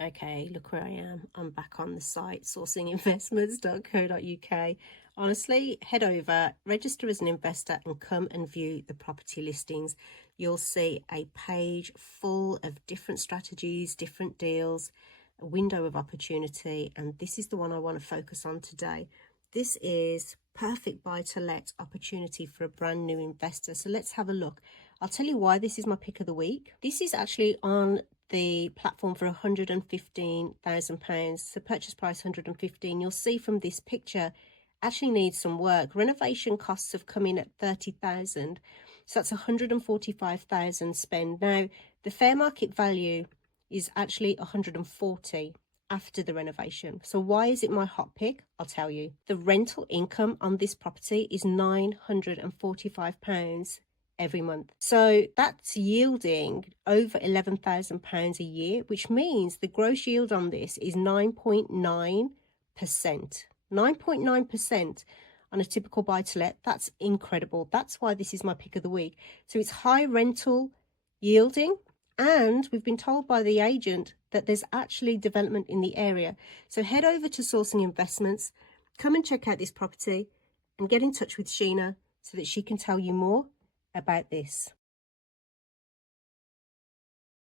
Okay, look where I am. I'm back on the site, sourcinginvestments.co.uk. Honestly, head over, register as an investor, and come and view the property listings. You'll see a page full of different strategies, different deals, a window of opportunity, and this is the one I want to focus on today. This is perfect buy to let opportunity for a brand new investor. So let's have a look. I'll tell you why this is my pick of the week. This is actually on the platform for £115,000. The purchase price 115. You'll see from this picture actually needs some work. Renovation costs have come in at 30,000, so that's 145,000 spend. Now the fair market value is actually 140 after the renovation. So why is it my hot pick? I'll tell you. The rental income on this property is £945 every month. So that's yielding over £11,000 a year, which means the gross yield on this is 9.9%. 9.9% on a typical buy-to-let. That's incredible. That's why this is my pick of the week. So it's high rental yielding, and we've been told by the agent that there's actually development in the area. So head over to Sourcing Investments, come and check out this property, and get in touch with Sheena so that she can tell you more about this.